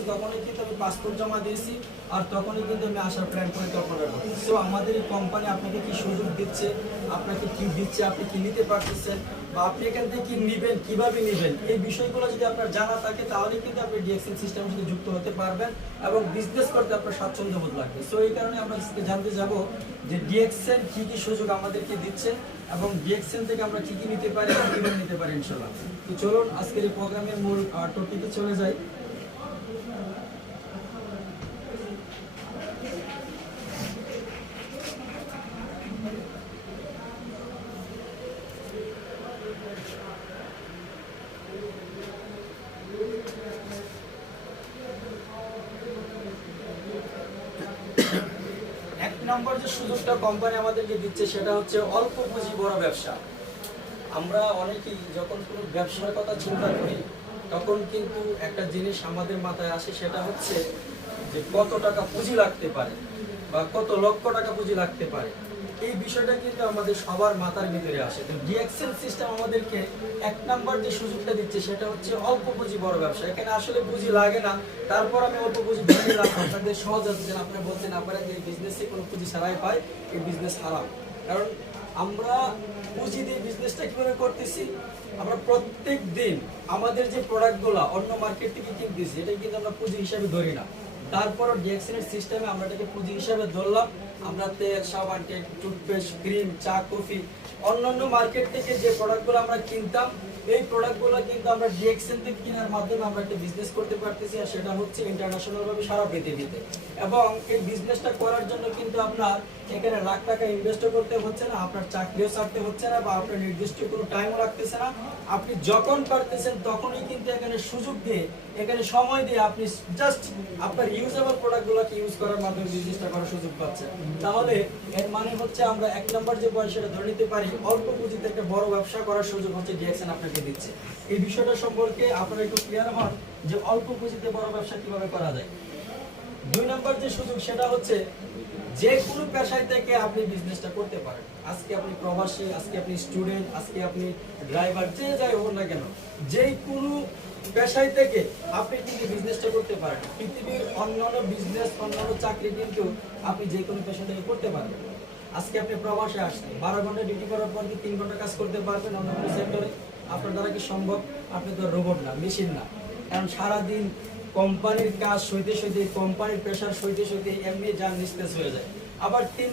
করছি তখনই কিন্তু আমি পাসপোর্ট জমা দিয়েছি, আর তখনই কিন্তু আমি আসার প্ল্যান পরিকল্পনা করছি। সো আমাদের এই কোম্পানি আপনাকে কি সুযোগ দিচ্ছে, আপনাকে কি দিচ্ছে, আপনি কি নিতে পারতেছেন, বা আপনি এখান থেকে কি নেবেন, কিভাবে নেবেন, এই বিষয়গুলো যদি আপনার জানা থাকে তাহলে কিন্তু আপনি ডিএক্সএন সিস্টেমের সাথে যুক্ত হতে পারবেন এবং বিজনেস করতে আপনার স্বাচ্ছন্দ্য বোধ লাগবে। সো এই কারণে আমরা জানতে যাব যে ডিএক্সএন কি কি সুযোগ আমাদেরকে দিচ্ছে এবং ডিএক্সএন থেকে আমরা কি কি নিতে পারি এবং কিভাবে নিতে পারি ইনশাআল্লাহ। তো চলুন আজকের এই প্রোগ্রামের মূল টপিকে চলে যাই। এক নম্বর যে সুযোগটা কোম্পানি আমাদেরকে দিচ্ছে সেটা হচ্ছে অল্প পুঁজি বড় ব্যবসা। আমরা অনেকেই যখন কোনো ব্যবসার কথা চিন্তা করি তখন কিন্তু একটা জিনিস আমাদের মাথায় আসে, সেটা হচ্ছে যে কত টাকা পুঁজি লাগতে পারে বা কত লক্ষ টাকা পুঁজি লাগতে পারে। এই বিষয়টা কিন্তু আমাদের সবার মাথার ভিতরে আসে। তো ডিএক্সএন সিস্টেম আমাদেরকে এক নাম্বার যে সুযোগটা দিচ্ছে সেটা হচ্ছে অল্প পুঁজি বড় ব্যবসা। এখানে আসলে পুঁজি লাগে না, তারপর আমি অল্প পুঁজি ধরে নিলাম। আপনাদের সহজ হচ্ছে, আপনারা বলতে না পারেন যে বিজনেসে কোনো পুঁজি ছাড়াই পায়, এই বিজনেস হারাম। কারণ আমরা পুঁজি দিয়ে বিজনেসটা কিভাবে করতেছি, আমরা প্রত্যেক দিন আমাদের যে প্রোডাক্টগুলো অন্য মার্কেট থেকে কিনতেছি এটা কিন্তু আমরা পুঁজি হিসাবে ধরি না। তারপরও ডিএক্সএনের সিস্টেমে আমরা এটাকে পুঁজি হিসাবে ধরলাম। আমরা তেল, সাবান, টুথপেস্ট, ক্রিম, চা, কফি, অন্যান্য মার্কেট থেকে যে প্রোডাক্টগুলো আমরা কিনতাম এই প্রোডাক্টগুলো কিন্তু আমরা ডিএক্সএন থেকে কেনার মাধ্যমে আমরা একটা বিজনেস করতে পারতেছি, আর সেটা হচ্ছে ইন্টারন্যাশনাল ভাবে সারা পৃথিবীতে। এবং এই বিজনেসটা করার জন্য কিন্তু আপনার এখানে লাখ টাকা ইনভেস্ট করতে হচ্ছে না, আপনার চাকরিও ছাড়তে হচ্ছে না, বা আপনার নির্দিষ্ট কোনো টাইমও রাখতেছে না। আপনি যখন পারতেছেন তখনই কিন্তু এখানে সুযোগ দিয়ে, এখানে সময় দিয়ে আপনি জাস্ট আপনার ইউজেবল প্রোডাক্টগুলোকে ইউজ করার মাধ্যমে বিজনেসটা করার সুযোগ পাচ্ছেন। তাহলে এর মানে হচ্ছে আমরা এক নম্বর যে পয়েন্ট সেটা ধরে নিতে পারি, অল্প পুঁজিতে একটা বড় ব্যবসা করার সুযোগ হচ্ছে ডিএক্সএন আপনাকে দিচ্ছে। এই বিষয়টা সম্পর্কে আপনারা একটু ক্লিয়ার হন যে অল্প পুঁজিতে বড় ব্যবসা কিভাবে করা যায়। দুই নম্বর যে সুযোগ সেটা হচ্ছে যে কোনো পেশায় থেকে আপনি বিজনেসটা করতে পারেন। আজকে আপনি প্রবাসী, আজকে আপনি স্টুডেন্ট, আজকে আপনি ড্রাইভার, যে যাই হোক না কেন, যে কোনো পেশায় থেকে আপনি কিন্তু বিজনেসটা করতে পারেন। পৃথিবীর অন্যান্য বিজনেস, অন্যান্য চাকরি কিন্তু আপনি যে কোনো পেশা থেকে করতে পারবেন। আজকে আপনি প্রবাসে আসছেন, 12 ঘন্টা ডিউটি করার পর কি 3 ঘন্টা কাজ করতে পারবেন অন্য কোনো সেক্টরে? আপনার দ্বারা কি সম্ভব? আপনি তো রোবট না, মেশিন না। কারণ সারাদিন কোম্পানির কাজ সইতে সইতে, কোম্পানির প্রেশার সইতে সইতে এমনি যান নিস্তেজ হয়ে যায়। আবার 3